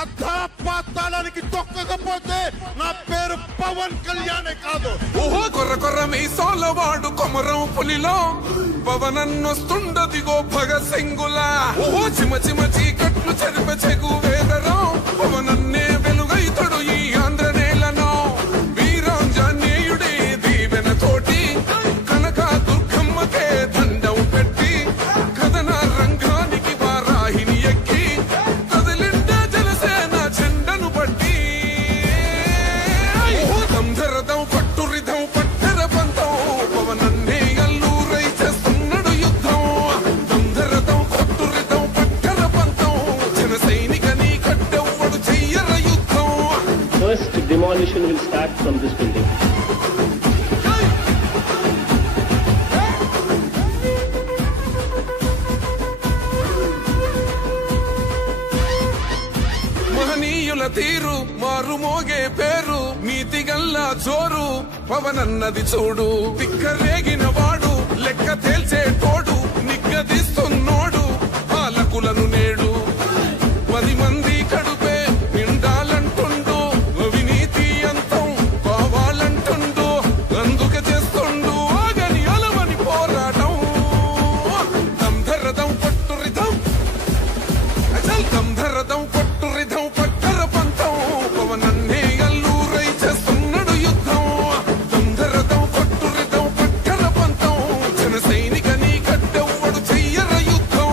అధాపాతాళానికి తొక్కకపోతే నా పేరు పవన్ కళ్యాణే కాదు. ఓహో కొర్ర కొర్ర మీసాలవాడు కొమరం పులిలో పవనన్నొస్తుండదిగో భగత్ సింగులా. ఓహో చిమ చిమ చీకట్లు చెరిప చెగు వేదరం పవనన్నే వెలుగైతడు ఈ ఆంధ్ర నేలను. వీరాంజనేయుడే దీవెన తోటి కనక దుర్గమ్మకే దండం పెట్టి కథన రంగానికి వారాహిని ఎక్కి కదిలిండ జనసేన చెండను బట్టి. దంధరదం పట్టురిధం పట్టర పంతం పవనన్నే అల్లూరై చేస్తున్నాడు యుద్ధం. దంధరదం పట్టురిధం పట్టర పంతం జన సైనికని కట్టెవ్వడు చెయ్యర యుద్ధం. First demolition will start from this building. మహనీయుల తీరు మారు మోగే పేరు నీతి గల్లా జోరు పవనన్నది చూడు. తిక్కరేగిన వాడు లెక్క తేల్చే తోడు నిగ్గదీస్తున్నోడు పాలకులను నేడు. 10 మంది కడుపే నిండాలంటుండు అవినీతి అంతం కావాలంటుండు అందుకే చేస్తుండు ఆగని అలవని పోరాటం. దంధరదం పట్టురిధం అచల్ దంధరదం పట్టురిధం పట్టర పంతం పవనన్నే అల్లూరై చేస్తున్నాడు యుద్ధం. దంధరదం పట్టురిధం పట్టర పంతం జన సైనికని కట్టెవ్వడు చెయ్యర యుద్ధం.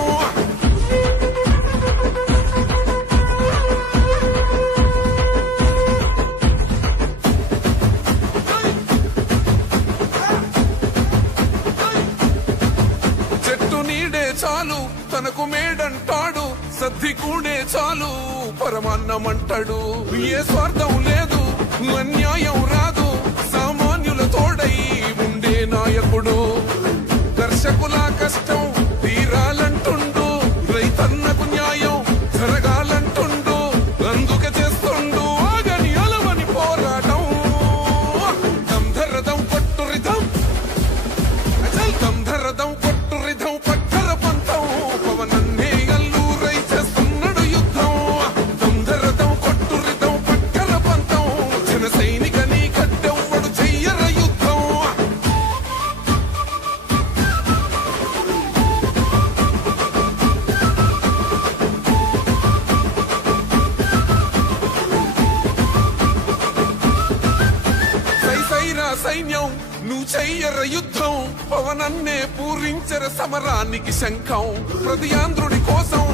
చెట్టు నీడే చాలు తనకు మేడంటాడు సద్ది కూడే చాలు పరమాన్నమంటాడు. ఏ స్వార్థం లేదు అన్యాయం రాదు సామాన్యుల తోడై ఉండే నాయకుడు. కర్షకుల కష్టం తీరాలంటుండు రైతన్నకు న్యాయం జరగాలంటుండు అందుకే చేస్తుండు ఆగని అలవని పోరాటం. దంధరదం పట్టురిధం అచల్ దంధరదం పట్టురిధం పట్టర పంతం పవనన్నే అల్లూరై చేస్తున్నాడు యుద్ధం. దంధరదం పట్టురిధం పట్టర పంతం జన సైనికని కట్టెవ్వడు చెయ్యర యుద్ధం. సైసైరా సైన్యం నువ్వు చెయ్యర యుద్ధం పవనన్నే పూరించర సమరానికి శంఖం. ప్రతి ఆంధ్రుడి కోసం